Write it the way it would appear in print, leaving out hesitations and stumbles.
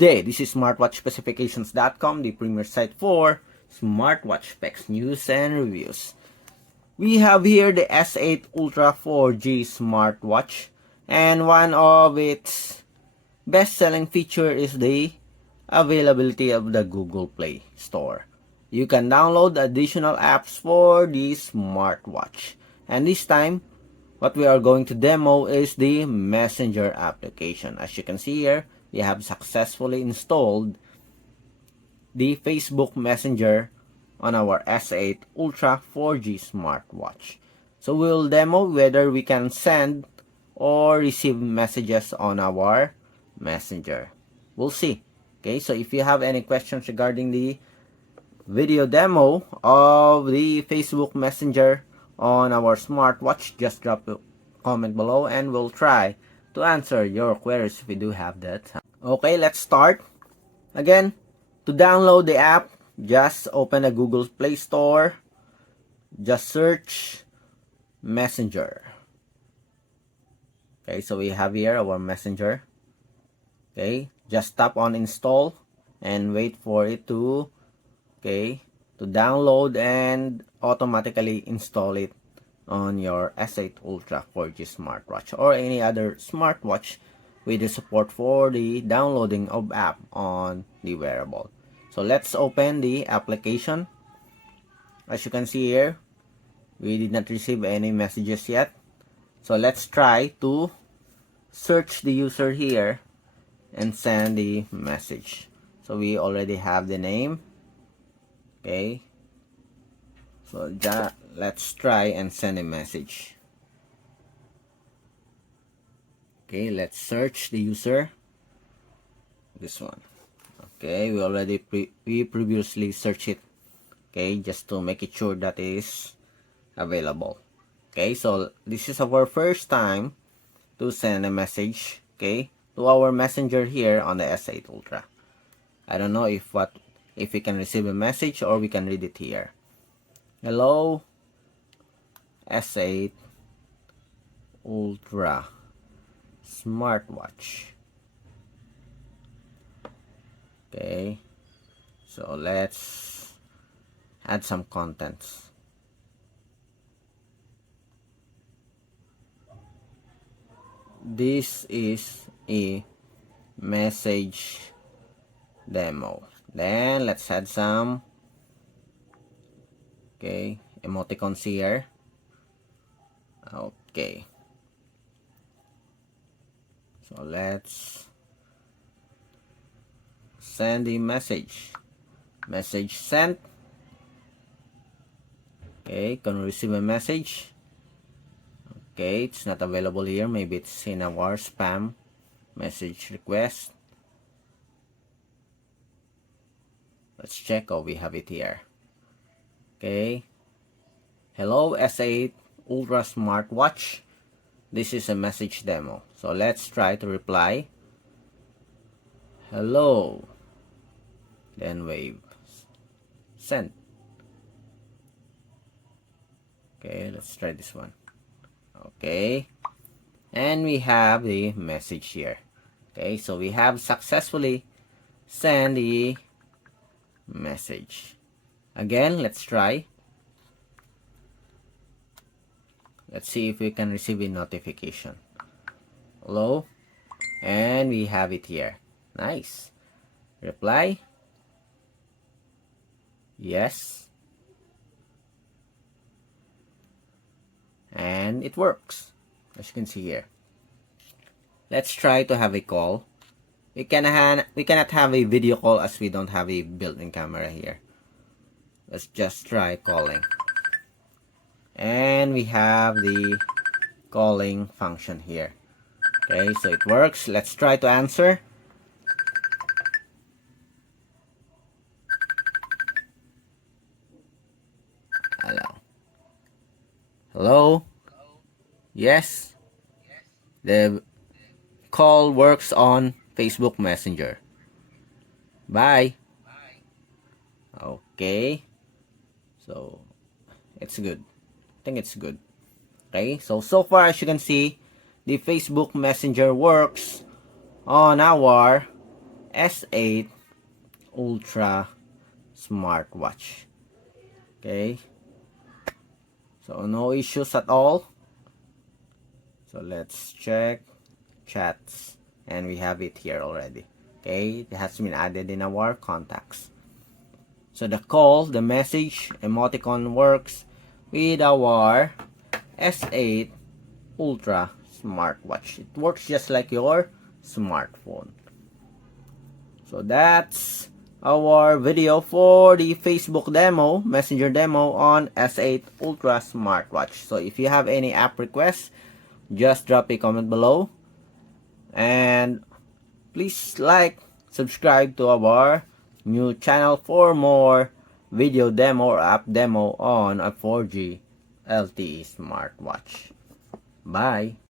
day. This is smartwatchspecifications.com, the premier site for smartwatch specs, news, and reviews. We have here the S8 Ultra 4G smartwatch, and one of its best-selling feature is the availability of the Google Play Store. You can download additional apps for the smartwatch. And this time, what we are going to demo is the Messenger application. As you can see here, we have successfully installed the Facebook Messenger on our S8 Ultra 4G smartwatch. So we'll demo whether we can send or receive messages on our Messenger. We'll see. Okay, so if you have any questions regarding the video demo of the Facebook Messenger on our smartwatch, just drop a comment below and we'll try to answer your queries if we do have that. Okay, let's start. Again, to download the app, just open a Google Play Store. Just search Messenger. Okay, so we have here our Messenger. Okay, just tap on install and wait for it to download and automatically install it on your S8 Ultra 4G smartwatch or any other smartwatch with the support for the downloading of app on the wearable. So let's open the application. As you can see here, we did not receive any messages yet. So let's try to search the user here and send the message. So we already have the name. Okay, so let's try and send a message. Okay, let's search the user. This one. Okay, we already previously searched it. Okay, just to make it sure that it is available. Okay, so this is our first time to send a message, okay, to our messenger here on the S8 Ultra. I don't know if we can receive a message or we can read it here. Hello, S8 Ultra smartwatch. Okay, so let's add some contents. This is a message demo. Then let's add some emoticons here. Okay, so let's send the message. Message sent. Okay, can we receive a message? Okay, it's not available here. Maybe it's in our spam message request. Let's check. Oh, we have it here. Okay. Hello, S8 Ultra smartwatch. This is a message demo. So let's try to reply. Hello. Then wave. Send. Okay, let's try this one. Okay. And we have the message here. Okay, so we have successfully sent the message. Again, let's try. Let's see if we can receive a notification. Hello, and we have it here. Nice. Reply. Yes. And it works, as you can see here. Let's try to have a call. We cannot have a video call as we don't have a built-in camera here. Let's just try calling. And we have the calling function here. Okay, so it works. Let's try to answer. Hello. Hello? Yes? The call works on Facebook Messenger. Bye. Okay. So, it's good. I think it's good. Okay, so far as you can see, the Facebook Messenger works on our S8 Ultra smartwatch. Okay, so no issues at all. So let's check chats, and we have it here already. Okay, it has been added in our contacts. So the call, the message, emoticon works with our S8 Ultra smartwatch. It works just like your smartphone. So that's our video for the Facebook demo, Messenger demo on S8 Ultra smartwatch. So if you have any app requests, just drop a comment below. And please like, subscribe to our new channel for more video demo or app demo on a 4G LTE smartwatch. Bye!